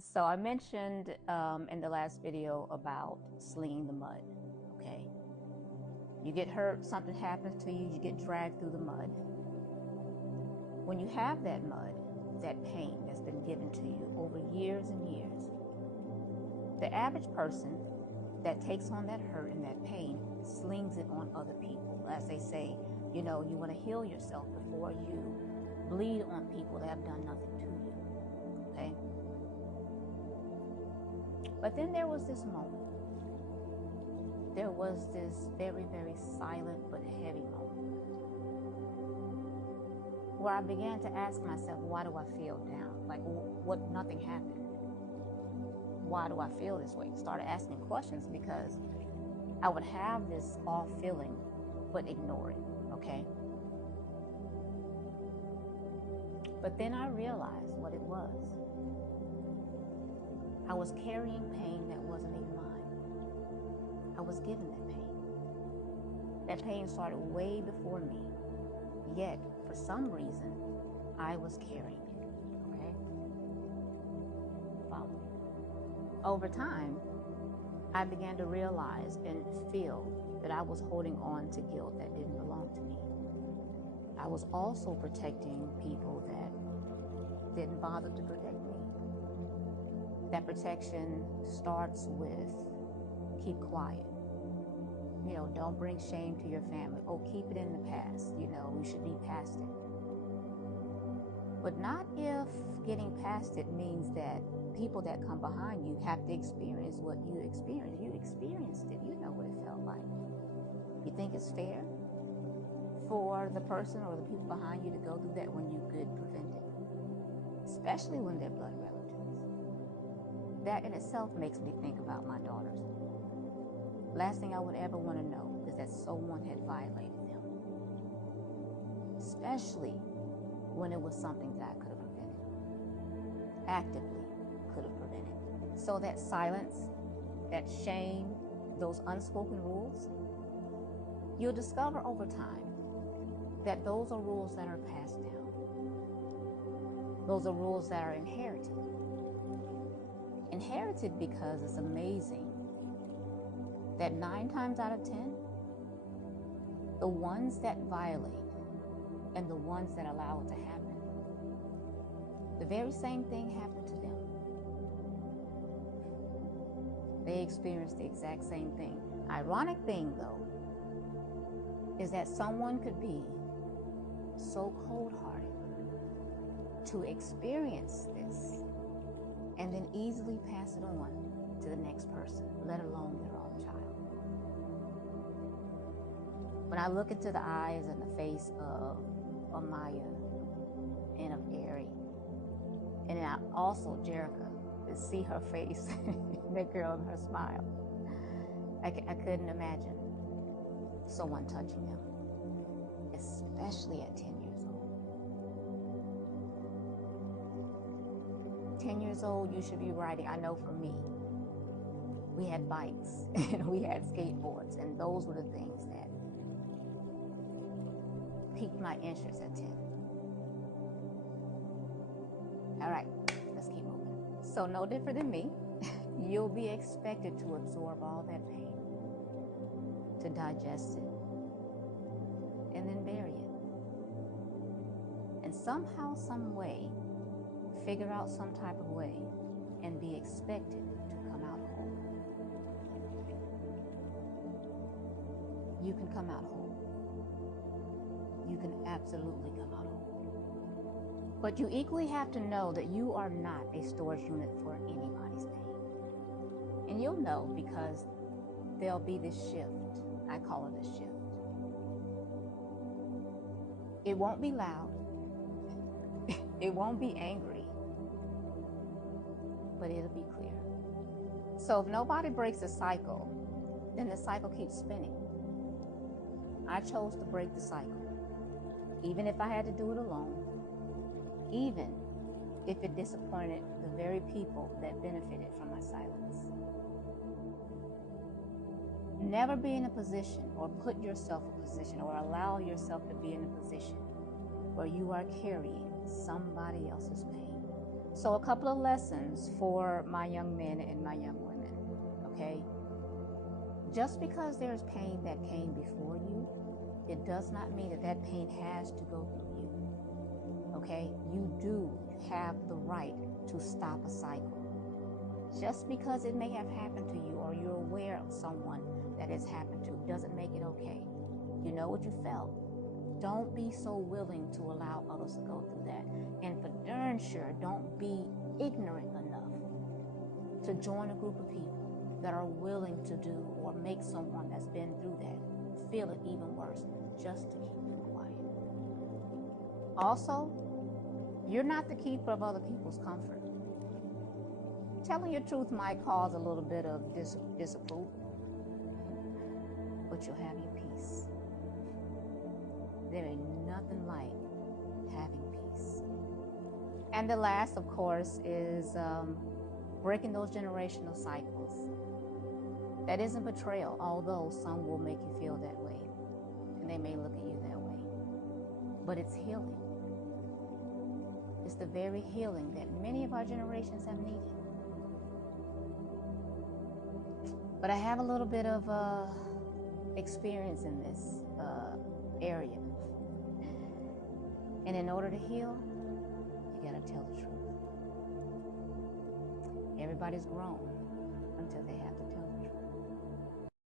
So I mentioned in the last video about slinging the mud, okay? You get hurt, something happens to you, you get dragged through the mud. When you have that mud, that pain that's been given to you over years and years, the average person that takes on that hurt and that pain slings it on other people. As they say, you want to heal yourself before you bleed on people that have done nothing to you, okay? But then there was this moment. There was this very, very silent but heavy moment where I began to ask myself, why do I feel down? Like, nothing happened. Why do I feel this way? Started asking questions because I would have this off feeling but ignore it, okay? But then I realized what it was. I was carrying pain that wasn't even mine. I was given that pain. That pain started way before me, yet for some reason, I was carrying it, okay? Follow me. Over time, I began to realize and feel that I was holding on to guilt that didn't belong to me. I was also protecting people that didn't bother to protect me. That protection starts with keep quiet. Don't bring shame to your family. Oh, keep it in the past. You should be past it. But not if getting past it means that people that come behind you have to experience what you experienced. You experienced it. You know what it felt like. You think it's fair for the person or the people behind you to go through that when you could prevent it? Especially when they're blood relatives. That in itself makes me think about my daughters. Last thing I would ever want to know is that someone had violated them. Especially when it was something that I could have prevented. Actively could have prevented. So that silence, that shame, those unspoken rules, you'll discover over time that those are rules that are passed down. Those are rules that are inherited. Inherited because it's amazing that 9 times out of 10, the ones that violate and the ones that allow it to happen, the very same thing happened to them. They experienced the exact same thing. Ironic thing, though, is that someone could be so cold-hearted to experience this and then easily pass it on to the next person, let alone their own child. When I look into the eyes and the face of Amaya and of Ari, and then also Jerica, to see her face, that girl and her smile, I couldn't imagine someone touching them, especially at 10 years old. 10 years old, you should be riding. I know for me, we had bikes and we had skateboards, and those were the things that piqued my interest at 10. All right, let's keep moving. So no different than me, you'll be expected to absorb all that pain, to digest it, and then bury it. And somehow, some way, figure out some type of way and be expected to come out whole. You can come out whole. You can absolutely come out whole. But you equally have to know that you are not a storage unit for anybody's pain. And you'll know because there'll be this shift. I call it a shift. It won't be loud. It won't be angry. But it'll be clear. So if nobody breaks the cycle, then the cycle keeps spinning. I chose to break the cycle. Even if I had to do it alone, even if it disappointed the very people that benefited from my silence. Never be in a position or put yourself in a position or allow yourself to be in a position where you are carrying somebody else's pain. So, a couple of lessons for my young men and my young women, okay? Just because there's pain that came before you, it does not mean that that pain has to go through you, okay? You do have the right to stop a cycle. Just because it may have happened to you or you're aware of someone that it's happened to doesn't make it okay. You know what you felt. Don't be so willing to allow others to go through that. And for darn sure, don't be ignorant enough to join a group of people that are willing to do or make someone that's been through that feel it even worse just to keep them quiet. Also, you're not the keeper of other people's comfort. Telling your truth might cause a little bit of disapproval, but you'll have your peace. There ain't nothing like having peace. And the last, of course, is breaking those generational cycles. That isn't betrayal, although some will make you feel that way, and they may look at you that way. But it's healing. It's the very healing that many of our generations have needed. But I have a little bit of experience in this area. And in order to heal, you gotta tell the truth. Everybody's grown until they have to tell